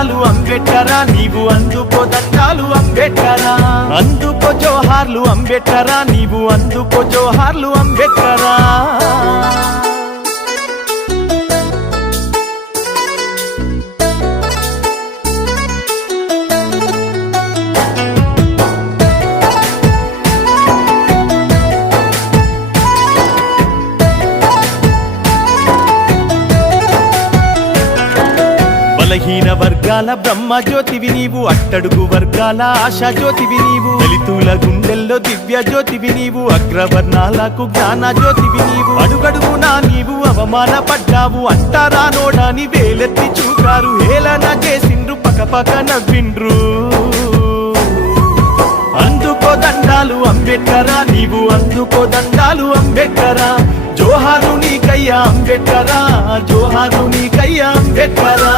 దండాలు అంబేడ్కరా, నీవు అందుకో దండాలు అంబేడ్కరా. అందుకో జోహార్లు అంబేడ్కరా, నీవు అందుకో జోహార్లు అంబేడ్కరా. బలహీన వర్గాల బ్రహ్మ జ్యోతివి నీవు, అట్టడుగు వర్గాల ఆశా జ్యోతివి నీవు, దళితుల గుండెల్లో దివ్య జ్యోతివి నీవు, అగ్రవర్ణాలకు జ్ఞాన జ్యోతివి నీవు. అడుగడుగునా నీవు అవమానపడ్డావు, అంటారా నోడాని వేలెత్తి చూపారు, హేళన చేసిండ్రు పకపక నవ్విండ్రు. అందుకో దండాలు అంబేడ్కరా, నీవు అందుకో దండాలు అంబేడ్కరా. జోహారు నీకయ్యా అంబేడ్కరా, జోహారు నీకయ్యా అంబేడ్కరా.